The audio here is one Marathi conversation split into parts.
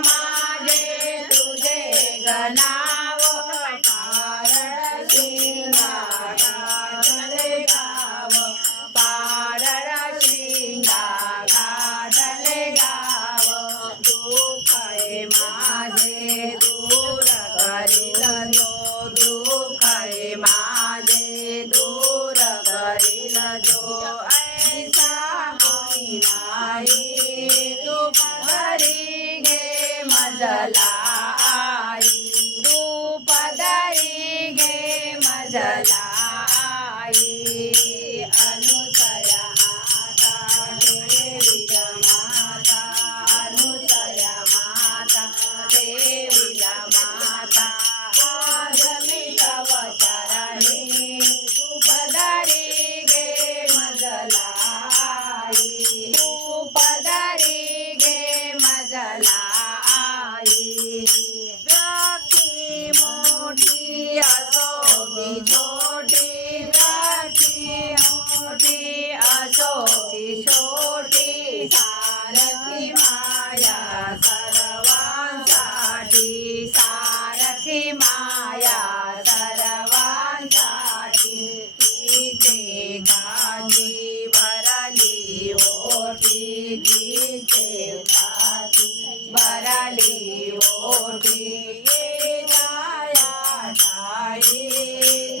माझे तुझे गणाव पारळ शिंगा गाढले गाव पारळ शिंगा गाढले गाव दुःख आहे माझे दूर करील जो दुःख आहे माझे दूर करील जो ऐसा होईनाई तू पदरी घे मजला आई तू पदरी घे मजला आई अनुसया माता देवीला माता अनुसया माता देवीला माता आज मी तव चरणी तू पदरी घे मजला आई तू पदरी घे मजला आई राखी मोठी असो की छोटी राखी मोठी असो की छोटी सारखी माया सर्वांसाठी सारखी माया सर्वांसाठी तिचे काठी भरली ओठी तिचे काठी भरली ओठी ये छाया ठाई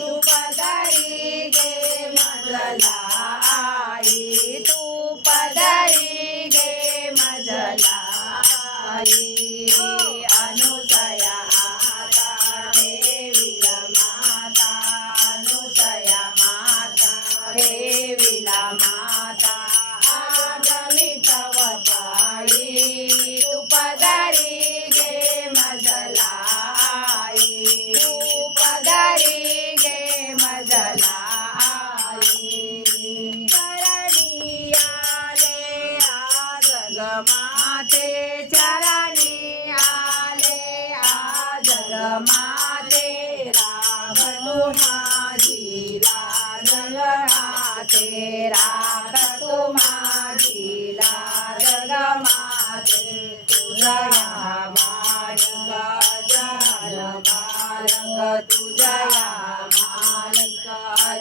तू पदरी घे मजला आई तू पदरी घे मजला आई अनुसया माता देवीला माता अनुसया माता देवीला माता आज मी तव पायी तू पदरी घे मजला आई तू पदरी घे मजला आई चरणी आले आज गमाते चरणी आले आज गमाते राख तू माझी लाज गमाते राख तू माझी लाज गमाते तुझा मालक जान बालक तुझा मालक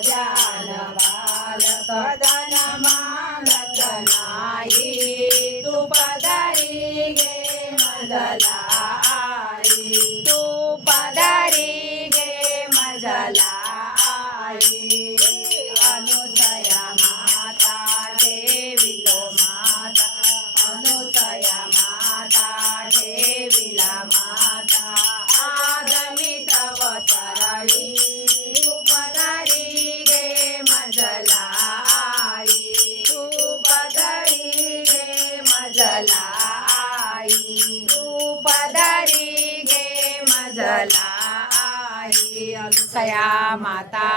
जान बालक धन मालक नाही तू पदरी घे मजला आई तू पदरी घे मजला आई अनुसया माता देवीला माता अनुसया माता देवीला माता आज मी तव चरणी तू पदरी घे मजला आई तू पदरी घे मजला आई तू पदरी घे मजला आई अनुसया माता